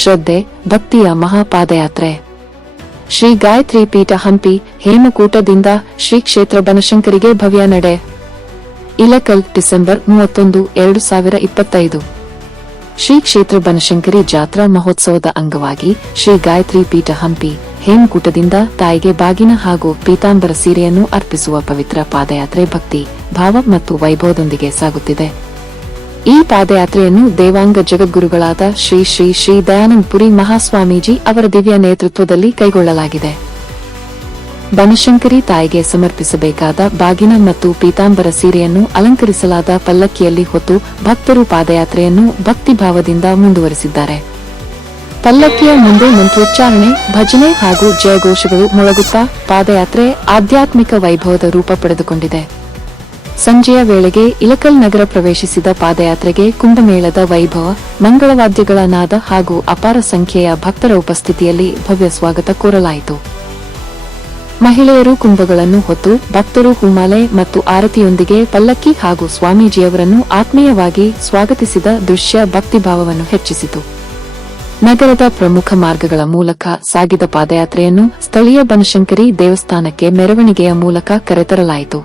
ಶ್ರದ್ಧೆ ಭಕ್ತಿಯ ಮಹಾಪಾದಯಾತ್ರೆ. ಶ್ರೀ ಗಾಯತ್ರಿ ಪೀಠ ಹಂಪಿ ಹೇಮಕೂಟದಿಂದ ಶ್ರೀ ಕ್ಷೇತ್ರ ಬನಶಂಕರಿಗೆ ಭವ್ಯ ನಡೆ. ಇಲಕಲ್ ಡಿಸೆಂಬರ್ 31, 2025. ಶ್ರೀ ಕ್ಷೇತ್ರ ಬನಶಂಕರಿ ಜಾತ್ರಾ ಮಹೋತ್ಸವದ ಅಂಗವಾಗಿ ಶ್ರೀ ಗಾಯತ್ರಿ ಪೀಠ ಹಂಪಿ ಹೇಮಕೂಟದಿಂದ ತಾಯಿಗೆ ಬಾಗಿನ ಹಾಗೂ ಪೀತಾಂಬರ ಸೀರೆಯನ್ನು ಅರ್ಪಿಸುವ ಪವಿತ್ರ ಪಾದಯಾತ್ರೆ ಭಕ್ತಿ ಭಾವ ಮತ್ತು ವೈಭವದೊಂದಿಗೆ ಸಾಗುತ್ತಿದೆ. ಈ ಪಾದಯಾತ್ರೆಯನ್ನು ದೇವಾಂಗ ಜಗದ್ಗುರುಗಳಾದ ಶ್ರೀ ಶ್ರೀ ಶ್ರೀ ದಯಾನಂದ ಪುರಿ ಮಹಾಸ್ವಾಮೀಜಿ ಅವರ ದಿವ್ಯ ನೇತೃತ್ವದಲ್ಲಿ ಕೈಗೊಳ್ಳಲಾಗಿದೆ. ಬನಶಂಕರಿ ತಾಯಿಗೆ ಸಮರ್ಪಿಸಬೇಕಾದ ಬಾಗಿನ ಮತ್ತು ಪೀತಾಂಬರ ಸೀರೆಯನ್ನು ಅಲಂಕರಿಸಲಾದ ಪಲ್ಲಕ್ಕಿಯಲ್ಲಿ ಹೊತ್ತು ಭಕ್ತರು ಪಾದಯಾತ್ರೆಯನ್ನು ಭಕ್ತಿಭಾವದಿಂದ ಮುಂದುವರೆಸಿದ್ದಾರೆ. ಪಲ್ಲಕ್ಕಿಯ ಮುಂದೆ ಮಂತ್ರೋಚ್ಚಾರಣೆ, ಭಜನೆ ಹಾಗೂ ಜಯಘೋಷಗಳು ಮೊಳಗುತ್ತಾ ಪಾದಯಾತ್ರೆ ಆಧ್ಯಾತ್ಮಿಕ ವೈಭವದ ರೂಪ ಪಡೆದುಕೊಂಡಿದೆ. ಸಂಜೆಯ ವೇಳೆಗೆ ಇಲಕಲ್ ನಗರ ಪ್ರವೇಶಿಸಿದ ಪಾದಯಾತ್ರೆಗೆ ಕುಂಭಮೇಳದ ವೈಭವ, ಮಂಗಳವಾದ್ಯಗಳ ನಾದ ಹಾಗೂ ಅಪಾರ ಸಂಖ್ಯೆಯ ಭಕ್ತರ ಉಪಸ್ಥಿತಿಯಲ್ಲಿ ಭವ್ಯ ಸ್ವಾಗತ ಕೋರಲಾಯಿತು. ಮಹಿಳೆಯರು ಕುಂಭಗಳನ್ನು ಹೊತ್ತು ಭಕ್ತರು ಹೂಮಾಲೆ ಮತ್ತು ಆರತಿಯೊಂದಿಗೆ ಪಲ್ಲಕ್ಕಿ ಹಾಗೂ ಸ್ವಾಮೀಜಿಯವರನ್ನು ಆತ್ಮೀಯವಾಗಿ ಸ್ವಾಗತಿಸಿದ ದೃಶ್ಯ ಭಕ್ತಿಭಾವವನ್ನು ಹೆಚ್ಚಿಸಿತು. ನಗರದ ಪ್ರಮುಖ ಮಾರ್ಗಗಳ ಮೂಲಕ ಸಾಗಿದ ಪಾದಯಾತ್ರೆಯನ್ನು ಸ್ಥಳೀಯ ಬನಶಂಕರಿ ದೇವಸ್ಥಾನಕ್ಕೆ ಮೆರವಣಿಗೆಯ ಮೂಲಕ ಕರೆತರಲಾಯಿತು.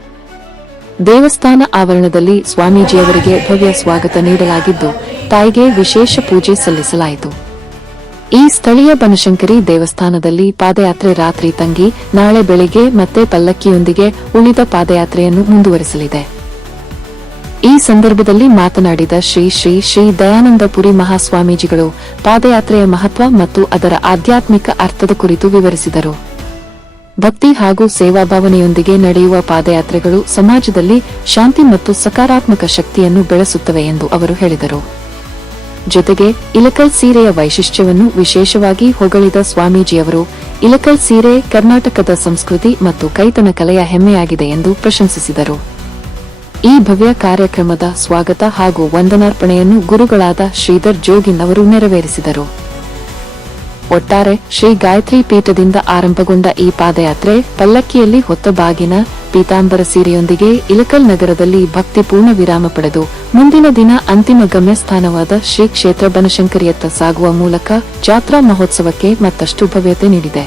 ದೇವಸ್ಥಾನ ಆವರಣದಲ್ಲಿ ಸ್ವಾಮೀಜಿಯವರಿಗೆ ಭವ್ಯ ಸ್ವಾಗತ ನೀಡಲಾಗಿದ್ದು, ತಾಯಿಗೆ ವಿಶೇಷ ಪೂಜೆ ಸಲ್ಲಿಸಲಾಯಿತು. ಈ ಸ್ಥಳೀಯ ಬನಶಂಕರಿ ದೇವಸ್ಥಾನದಲ್ಲಿ ಪಾದಯಾತ್ರೆ ರಾತ್ರಿ ತಂಗಿ ನಾಳೆ ಬೆಳಿಗ್ಗೆ ಮತ್ತೆ ಪಲ್ಲಕ್ಕಿಯೊಂದಿಗೆ ಉಳಿದ ಪಾದಯಾತ್ರೆಯನ್ನು ಮುಂದುವರೆಸಲಿದೆ. ಈ ಸಂದರ್ಭದಲ್ಲಿ ಮಾತನಾಡಿದ ಶ್ರೀ ಶ್ರೀ ಶ್ರೀ ದಯಾನಂದ ಪುರಿ ಮಹಾಸ್ವಾಮೀಜಿಗಳು ಪಾದಯಾತ್ರೆಯ ಮಹತ್ವ ಮತ್ತು ಅದರ ಆಧ್ಯಾತ್ಮಿಕ ಅರ್ಥದ ಕುರಿತು ವಿವರಿಸಿದರು. ಭಕ್ತಿ ಹಾಗೂ ಸೇವಾಭಾವನೆಯೊಂದಿಗೆ ನಡೆಯುವ ಪಾದಯಾತ್ರೆಗಳು ಸಮಾಜದಲ್ಲಿ ಶಾಂತಿ ಮತ್ತು ಸಕಾರಾತ್ಮಕ ಶಕ್ತಿಯನ್ನು ಬೆಳೆಸುತ್ತವೆ ಎಂದು ಅವರು ಹೇಳಿದರು. ಜೊತೆಗೆ ಇಲಕಲ್ ಸೀರೆಯ ವೈಶಿಷ್ಟ್ಯವನ್ನು ವಿಶೇಷವಾಗಿ ಹೊಗಳಿದ ಸ್ವಾಮೀಜಿಯವರು ಇಲಕಲ್ ಸೀರೆ ಕರ್ನಾಟಕದ ಸಂಸ್ಕೃತಿ ಮತ್ತು ಕೈತನ ಕಲೆಯ ಹೆಮ್ಮೆಯಾಗಿದೆ ಎಂದು ಪ್ರಶಂಸಿಸಿದರು. ಈ ಭವ್ಯ ಕಾರ್ಯಕ್ರಮದ ಸ್ವಾಗತ ಹಾಗೂ ವಂದನಾರ್ಪಣೆಯನ್ನು ಗುರುಗಳಾದ ಶ್ರೀಧರ್ ಜೋಗಿನ್ ಅವರು ನೆರವೇರಿಸಿದರು. ಒಟ್ಟಾರೆ ಶ್ರೀ ಗಾಯತ್ರಿ ಪೀಠದಿಂದ ಆರಂಭಗೊಂಡ ಈ ಪಾದಯಾತ್ರೆ ಪಲ್ಲಕ್ಕಿಯಲ್ಲಿ ಹೊತ್ತ ಬಾಗಿನ ಪೀತಾಂಬರ ಸೀರೆಯೊಂದಿಗೆ ಇಲಕಲ್ ನಗರದಲ್ಲಿ ಭಕ್ತಿಪೂರ್ಣ ವಿರಾಮ ಪಡೆದು ಮುಂದಿನ ದಿನ ಅಂತಿಮ ಗಮ್ಯಸ್ಥಾನವಾದ ಶ್ರೀ ಕ್ಷೇತ್ರ ಬನಶಂಕರಿಯತ್ತ ಸಾಗುವ ಮೂಲಕ ಜಾತ್ರಾ ಮಹೋತ್ಸವಕ್ಕೆ ಮತ್ತಷ್ಟು ಭವ್ಯತೆ ನೀಡಿದೆ.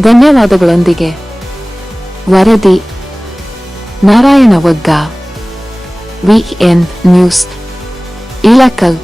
ಧನ್ಯವಾದಗಳೊಂದಿಗೆ ವರದಿ ನಾರಾಯಣ ವಗ್ಗ, ವಿಎನ್ ನ್ಯೂಸ್, ಇಳಕಲ್.